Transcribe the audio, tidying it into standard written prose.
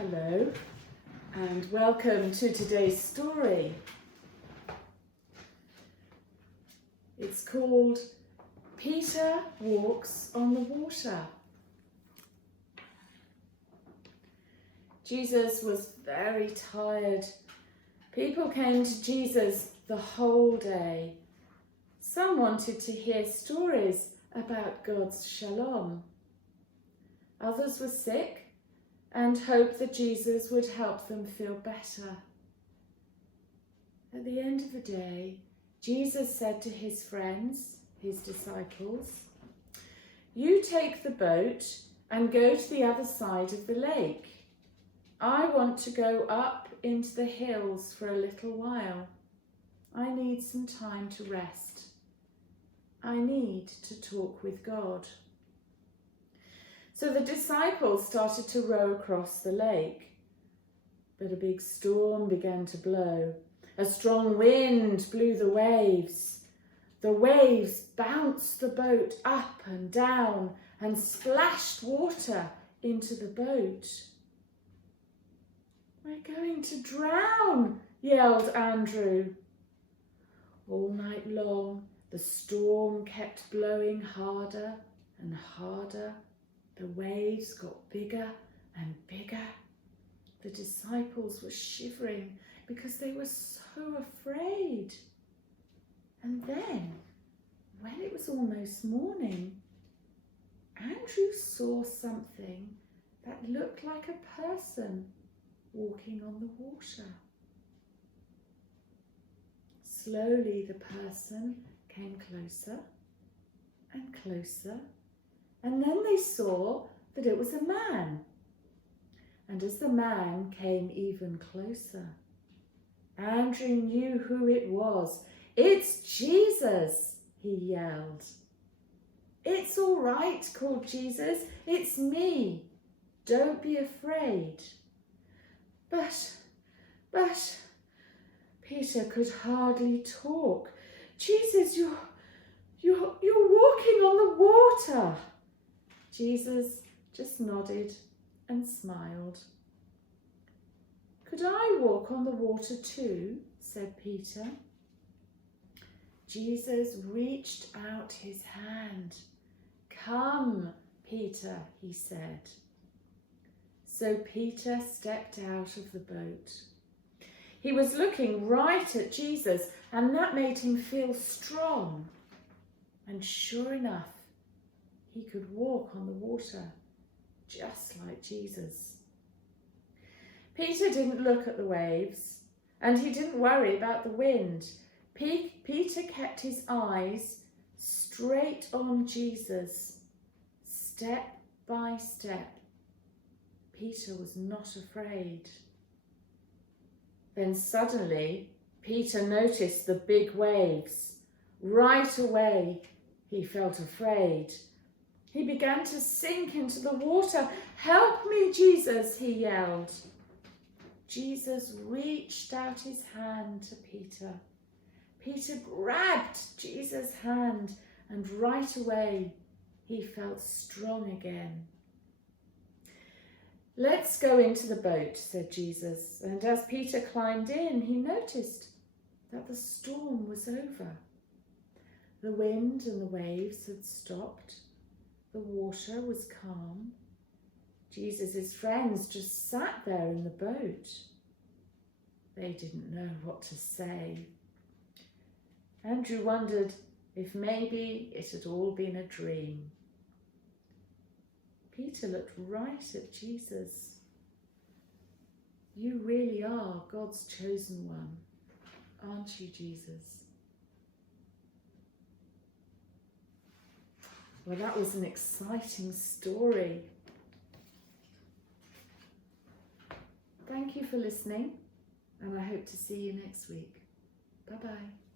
Hello and welcome to today's story. It's called Peter Walks on the Water. Jesus was very tired. People came to Jesus the whole day. Some wanted to hear stories about God's shalom. Others were sick and hoped that Jesus would help them feel better. At the end of the day, Jesus said to his friends, his disciples, "You take the boat and go to the other side of the lake. I want to go up into the hills for a little while. I need some time to rest. I need to talk with God." So the disciples started to row across the lake, but a big storm began to blow. A strong wind blew the waves. The waves bounced the boat up and down and splashed water into the boat. "We're going to drown," yelled Andrew. All night long, the storm kept blowing harder and harder. The waves got bigger and bigger. The disciples were shivering because they were so afraid. And then, when it was almost morning, Andrew saw something that looked like a person walking on the water. Slowly the person came closer and closer, and then they saw that it was a man. And as the man came even closer, Andrew knew who it was. "It's Jesus," he yelled. "It's all right," called Jesus. "It's me. Don't be afraid." But, Peter could hardly talk. "Jesus, you're walking on the water." Jesus just nodded and smiled. "Could I walk on the water too?" said Peter. Jesus reached out his hand. "Come, Peter," he said. So Peter stepped out of the boat. He was looking right at Jesus, and that made him feel strong. And sure enough, he could walk on the water, just like Jesus. Peter didn't look at the waves, and he didn't worry about the wind. Peter kept his eyes straight on Jesus, step by step. Peter was not afraid. Then suddenly, Peter noticed the big waves. Right away, he felt afraid. He began to sink into the water. "Help me, Jesus," he yelled. Jesus reached out his hand to Peter. Peter grabbed Jesus' hand, and right away he felt strong again. "Let's go into the boat," said Jesus. And as Peter climbed in, he noticed that the storm was over. The wind and the waves had stopped. The water was calm. Jesus' friends just sat there in the boat. They didn't know what to say. Andrew wondered if maybe it had all been a dream. Peter looked right at Jesus. "You really are God's chosen one, aren't you, Jesus?" Well, that was an exciting story. Thank you for listening, and I hope to see you next week. Bye-bye.